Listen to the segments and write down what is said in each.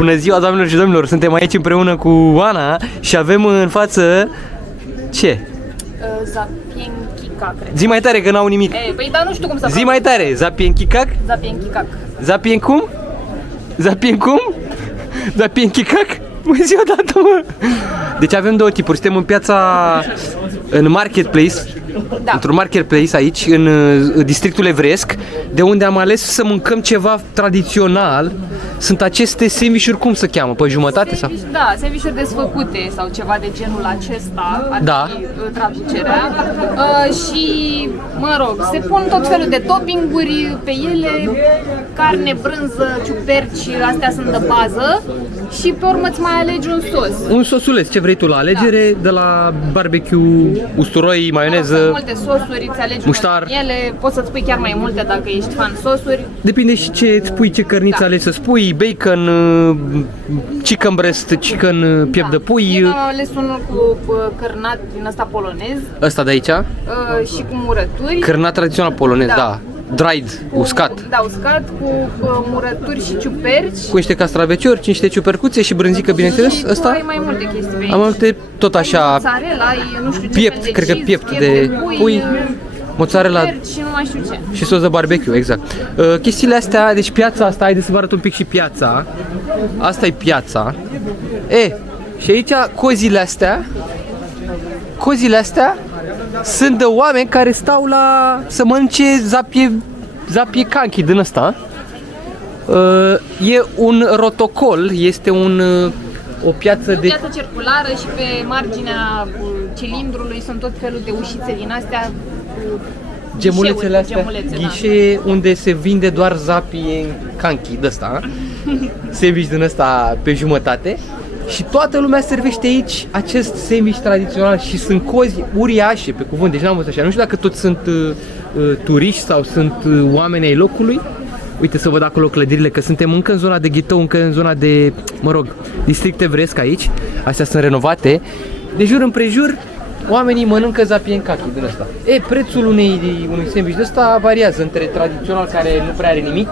Bună ziua, doamnelor și domnilor! Suntem aici împreună cu Ana și avem în față... Ce? Zapienchicac, cred. Zi mai tare că n-au nimic. Păi dar nu știu cum să fac. Zi mai tare! Zapienchicac? Zapienchicac. Zapien cum? Zapien cum? Zapienchicac? Mă, zi odată, mă! Deci avem două tipuri. Suntem în piața... în marketplace. Da. Într-un marketplace aici, în districtul evresc, de unde am ales să mâncăm ceva tradițional. Sunt aceste sandwich-uri, cum se cheamă? Pe jumătate? Sau? Da, sandwich-uri desfăcute sau ceva de genul acesta, ar Da. fi traducerea. Și, mă rog, se pun tot felul de toppinguri pe ele, carne, brânză, ciuperci, astea sunt de bază. Și pe urmă îți mai alegi un sos. Un sosuleț, ce vrei tu la alegere, de la barbecue, usturoi, maioneză. Sunt multe sosuri, îți alegi muștar. ele, poți să-ți pui chiar mai multe dacă ești fan sosuri. Depinde și ce îți pui, ce cărniță Da. alegi să spui, bacon, chicken breast, chicken piept de pui. Eu am ales unul cu cărnat din ăsta polonez Ăsta de aici, și cu murături. cărnat tradițional polonez, Da. da. Dried, uscat. Da, uscat, cu murături și ciuperci. Cu niște castraveciori, niște ciupercuțe și brânzică, bineînțeles. Și Ăsta? ai mai multe chestii pe aici. Am multe, tot așa, Mozzarella, ai nu știu ce piept, fel de cred că cheese, piept de pui, mozzarella ciuperci și nu mai știu ce. și sos de barbecue, exact. Chestiile astea, deci piața asta, haideți să vă arăt un pic și piața. Asta e piața. Și aici cozile astea sunt de oameni care stau să mănânce zapie canchi din ăsta. E un rotocol, este o piață O de... piață circulară și pe marginea cilindrului sunt tot felul de ușițe din astea cu Gemulețele astea, gemulețe, ghișee unde se vinde doar zapie canchi de ăsta, sandwich din ăsta pe jumătate. Și toată lumea servește aici acest sandwich tradițional și sunt cozi uriașe, pe cuvânt, deci n-am văzut așa. Nu știu dacă toți sunt turiști sau sunt oameni ai locului. Uite să văd acolo clădirile, că suntem încă în zona de Ghitou, încă în zona de, mă rog, district evresc aici. Astea sunt renovate. De jur împrejur, oamenii mănâncă zapiencachi din ăsta. Prețul unui sandwich de ăsta variază între tradițional, care nu prea are nimic,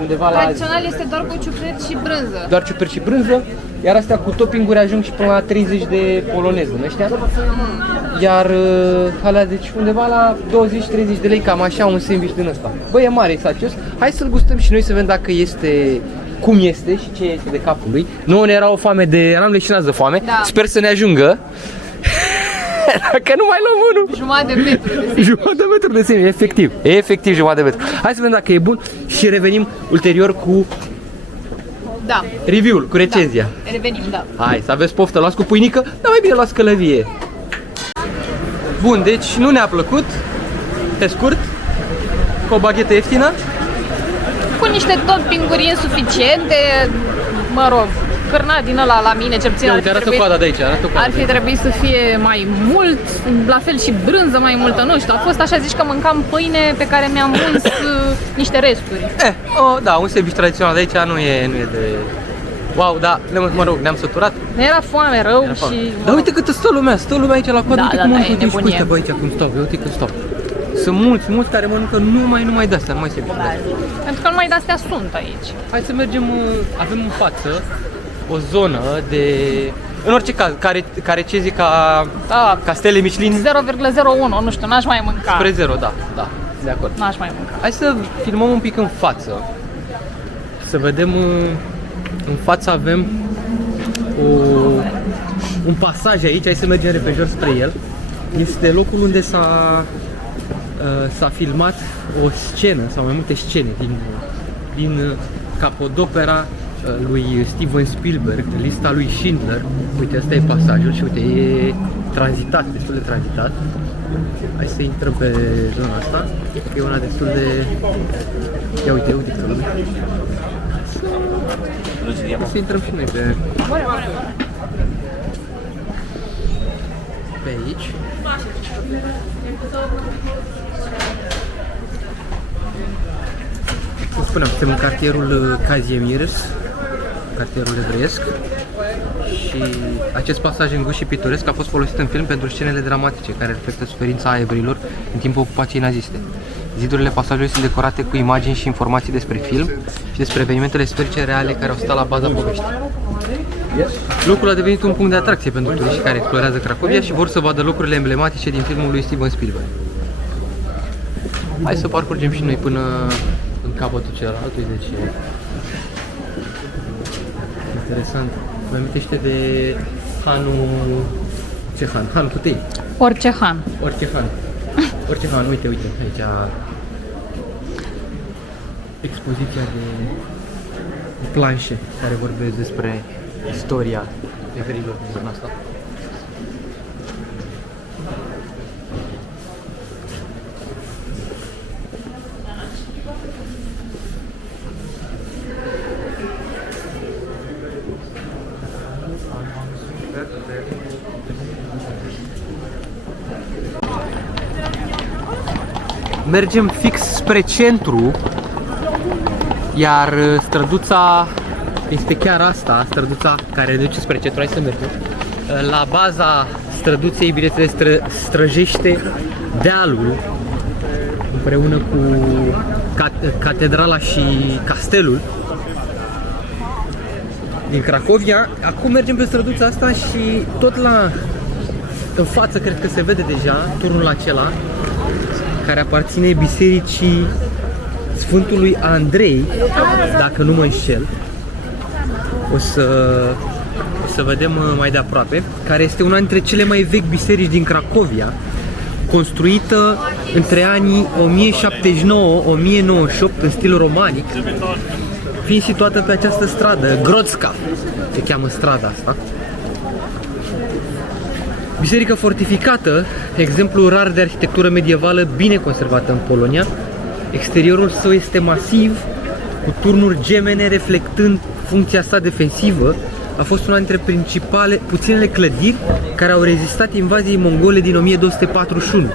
undeva la... Tradițional este doar cu ciuperci și brânză. doar ciuperci și brânză, iar astea cu toppinguri ajung și până la 30 de polonez din ăștia. Iar alea, deci undeva la 20-30 de lei, cam așa, un sandwich din ăsta. Băi, e mare, este acest. Hai să-l gustăm și noi să vedem dacă este, cum este și ce este de capul lui. Nouă ne era o foame eram leșinați de foame. Da. Sper să ne ajungă. Dacă nu mai luăm unul. Jumătate de metru de sandwich. Jumătate de metru de sandwich, efectiv. Efectiv jumătate de metru. Hai să vedem dacă e bun și revenim ulterior cu Da. review-ul, cu recenzia. Revenim, da. Hai, să aveți poftă, luați cu pâinică, dar mai bine luați călăvie. Bun, deci nu ne-a plăcut, pe scurt, cu o baghetă ieftină. Cu niște toppinguri insuficiente, mă rog, cărnat din ăla la mine, ce puțin Uite, arată coada de aici, arată coada. ar fi trebuit să fie mai mult, la fel și brânză mai multă, nu știu, a fost așa, zici că mâncam pâine pe care mi-am uns niște resturi. Da, un sandwich tradițional de aici nu e de... Wow, da, mă rog, ne-am săturat. Era foame rău și... Dar uite cât stă lumea aici la coadă, Da, uite da, cum da, am e făcut nebunie. uite bă, aici cum stau, uite cum stau. Sunt mulți care mănâncă numai de astea, numai sandwich. Pentru că numai de-astea sunt aici. Hai să mergem, avem în față o zonă de... În orice caz, care ce zic ca stele Michelin 0,01, nu știu, n-aș mai mânca. spre 0, da, de acord. N-aș mai mânca. Hai să filmăm un pic în față, să vedem, în față avem un pasaj aici, hai să mergem repejor spre el. Este locul unde s-a filmat o scenă, sau mai multe scene din capodopera lui Steven Spielberg, lista lui Schindler. Uite, asta e pasajul și uite, e tranzitat, destul de tranzitat. Hai să intrăm pe zona asta, e una destul de... Ia uite câtă lume. Hai să intrăm și noi pe aici. Cum spuneam, suntem în cartierul Kazimierz, cartierul evreiesc, și acest pasaj îngust și pitoresc a fost folosit în film pentru scenele dramatice care reflectă suferința evreilor în timpul ocupației naziste. Zidurile pasajului sunt decorate cu imagini și informații despre film și despre evenimentele istorice reale care au stat la baza poveștii. Locul a devenit un punct de atracție pentru turiștii care explorează Cracovia și vor să vadă locurile emblematice din filmul lui Steven Spielberg. Hai să parcurgem și noi până în capătul celălalt, uite ce interesant. Mă amintește de Hanul... Ce Han? Han cu tei. Orice Han. Orice Han. Orice Han, uite, aici expoziția de planșe care vorbesc despre istoria evreilor din zona asta. Mergem fix spre centru, iar străduța este chiar asta, străduța care duce spre centru. Hai să mergem. La baza străduței, bineînțeles, străjește dealul împreună cu catedrala și castelul din Cracovia. Acum mergem pe străduța asta și tot în față cred că se vede deja turnul acela care aparține bisericii Sfântului Andrei, dacă nu mă înșel. O să vedem mai de aproape, care este una dintre cele mai vechi biserici din Cracovia, construită între anii 1079-1098 în stil romanic, fiind situată pe această stradă, Grodzka, se cheamă strada asta. Biserică fortificată, exemplu rar de arhitectură medievală bine conservată în Polonia. Exteriorul său este masiv, cu turnuri gemene reflectând funcția sa defensivă. A fost una dintre puținele clădiri care au rezistat invaziei mongole din 1241.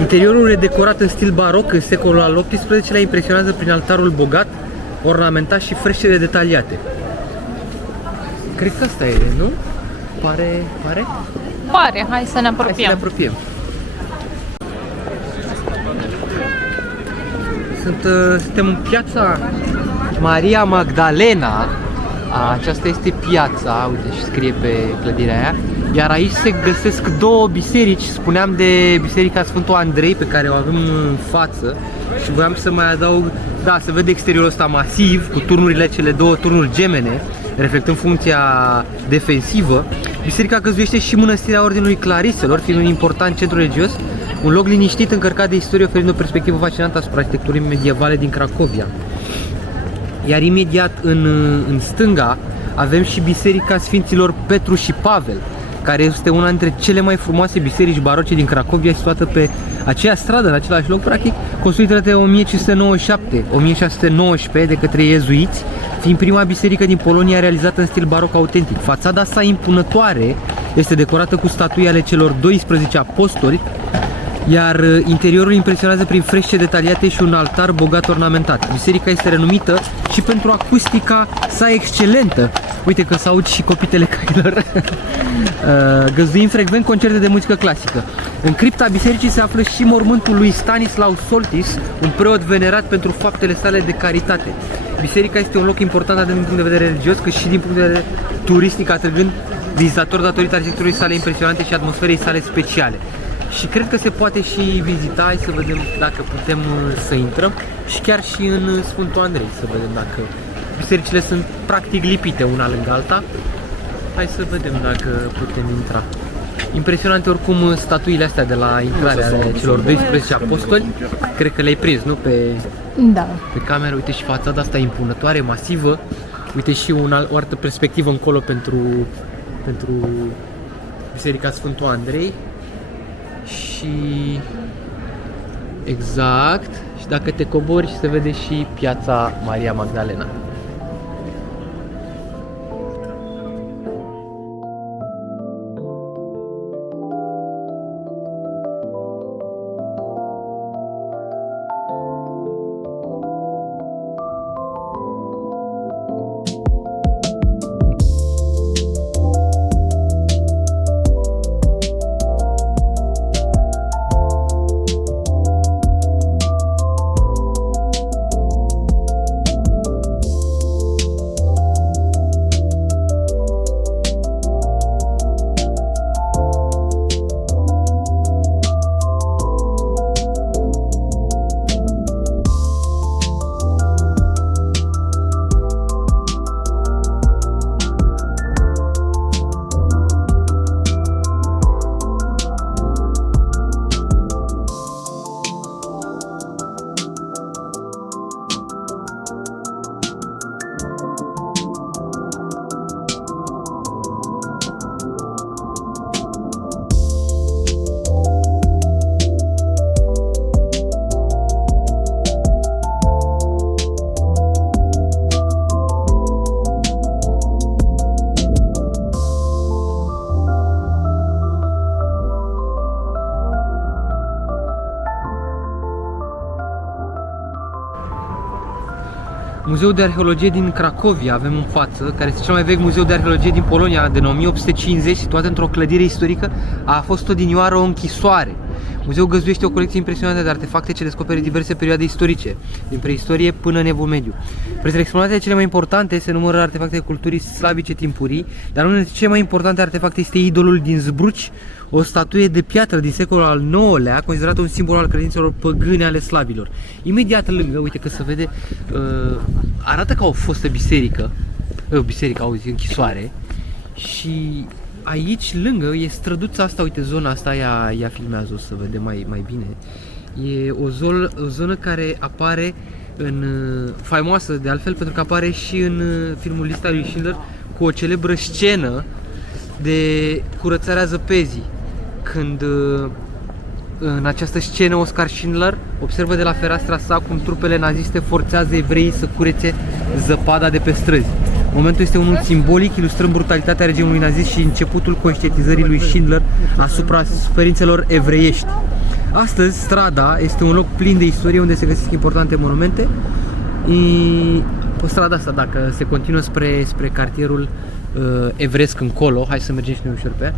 Interiorul e decorat în stil baroc în secolul al XVIII-lea, impresionează prin altarul bogat, ornamentat și freștele detaliate. Cred că asta e, nu? Pare? Pare, hai să ne apropiem. Hai să ne apropiem. Suntem în piața Maria Magdalena. Aceasta este piața, uite și scrie pe clădirea aia. Iar aici se găsesc două biserici. Spuneam de Biserica Sfântul Andrei, pe care o avem în față. Și voiam să mai adaug, da, se vede exteriorul ăsta masiv, cu turnurile, cele două turnuri gemene, reflectând funcția defensivă. Biserica găzduiește și mănăstirea Ordinului Clariselor, fiind un important centru religios, un loc liniștit încărcat de istorie, oferind o perspectivă fascinantă asupra arhitecturii medievale din Cracovia. Iar imediat în stânga avem și Biserica Sfinților Petru și Pavel, care este una dintre cele mai frumoase biserici baroce din Cracovia, situată pe aceeași stradă, în același loc, practic, construită între 1597-1619 de către iezuiți, fiind prima biserică din Polonia realizată în stil baroc autentic. Fațada sa impunătoare este decorată cu statui ale celor 12 apostoli, iar interiorul impresionează prin frește detaliate și un altar bogat ornamentat. Biserica este renumită și pentru acustica sa excelentă. Uite că s-aud și copitele cailor. Găzduind frecvent concerte de muzică clasică. În cripta bisericii se află și mormântul lui Stanislaus Soltis, un preot venerat pentru faptele sale de caritate. Biserica este un loc important atât din punct de vedere religios, cât și din punct de vedere turistic, atrăgând vizitatori datorită arhitecturii sale impresionante și atmosferei sale speciale. Și cred că se poate și vizita, hai să vedem dacă putem să intrăm, și chiar și în Sfântul Andrei, să vedem dacă bisericile sunt practic lipite una lângă alta. Hai să vedem dacă putem intra. Impresionante oricum statuile astea de la intrarea ale celor 12 apostoli. Cred că le-ai prins, nu? Pe cameră. Uite și fațada asta impunătoare, masivă. Uite și o altă perspectivă încolo pentru Biserica Sfântul Andrei. Și exact, și dacă te cobori se vede și piața Maria Magdalena. Muzeul de Arheologie din Cracovia avem în față, care este cel mai vechi muzeu de arheologie din Polonia, din 1850, situat într-o clădire istorică, a fost odinioară o închisoare. Muzeul găzduiește o colecție impresionantă de artefacte ce descoperă diverse perioade istorice, din preistorie până în Evul Mediu. Printre exponatele cele mai importante se numără artefacte culturii slavice timpurii, dar unul dintre cele mai importante artefacte este idolul din Zbruci, o statuie de piatră din secolul al IX-lea, considerată un simbol al credințelor păgâne ale slavilor. Imediat lângă, uite că se vede, arată ca o fostă biserică, închisoare, și aici lângă e străduța asta, uite zona asta, ea filmează, o să vedem mai bine. E o zonă care apare faimoasă de altfel pentru că apare și în filmul Lista lui Schindler, cu o celebră scenă de curățarea zăpezii, când în această scenă Oskar Schindler observă de la fereastra sa cum trupele naziste forțează evreii să curețe zăpada de pe străzi. Momentul este unul simbolic, ilustrând brutalitatea regimului nazist și începutul conștientizării lui Schindler asupra suferințelor evreiești. Astăzi, strada este un loc plin de istorie unde se găsesc importante monumente. Pe strada asta, dacă se continuă spre cartierul evresc încolo, hai să mergem și noi ușor pe ea,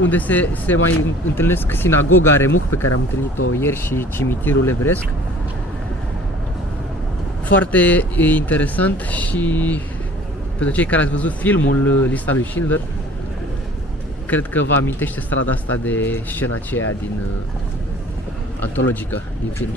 unde se mai întâlnesc sinagoga Remuch, pe care am întâlnit-o ieri, și cimitirul evresc. Foarte interesant și pentru cei care ați văzut filmul Lista lui Schindler, cred că vă amintește strada asta de scena aceea din antologică din film.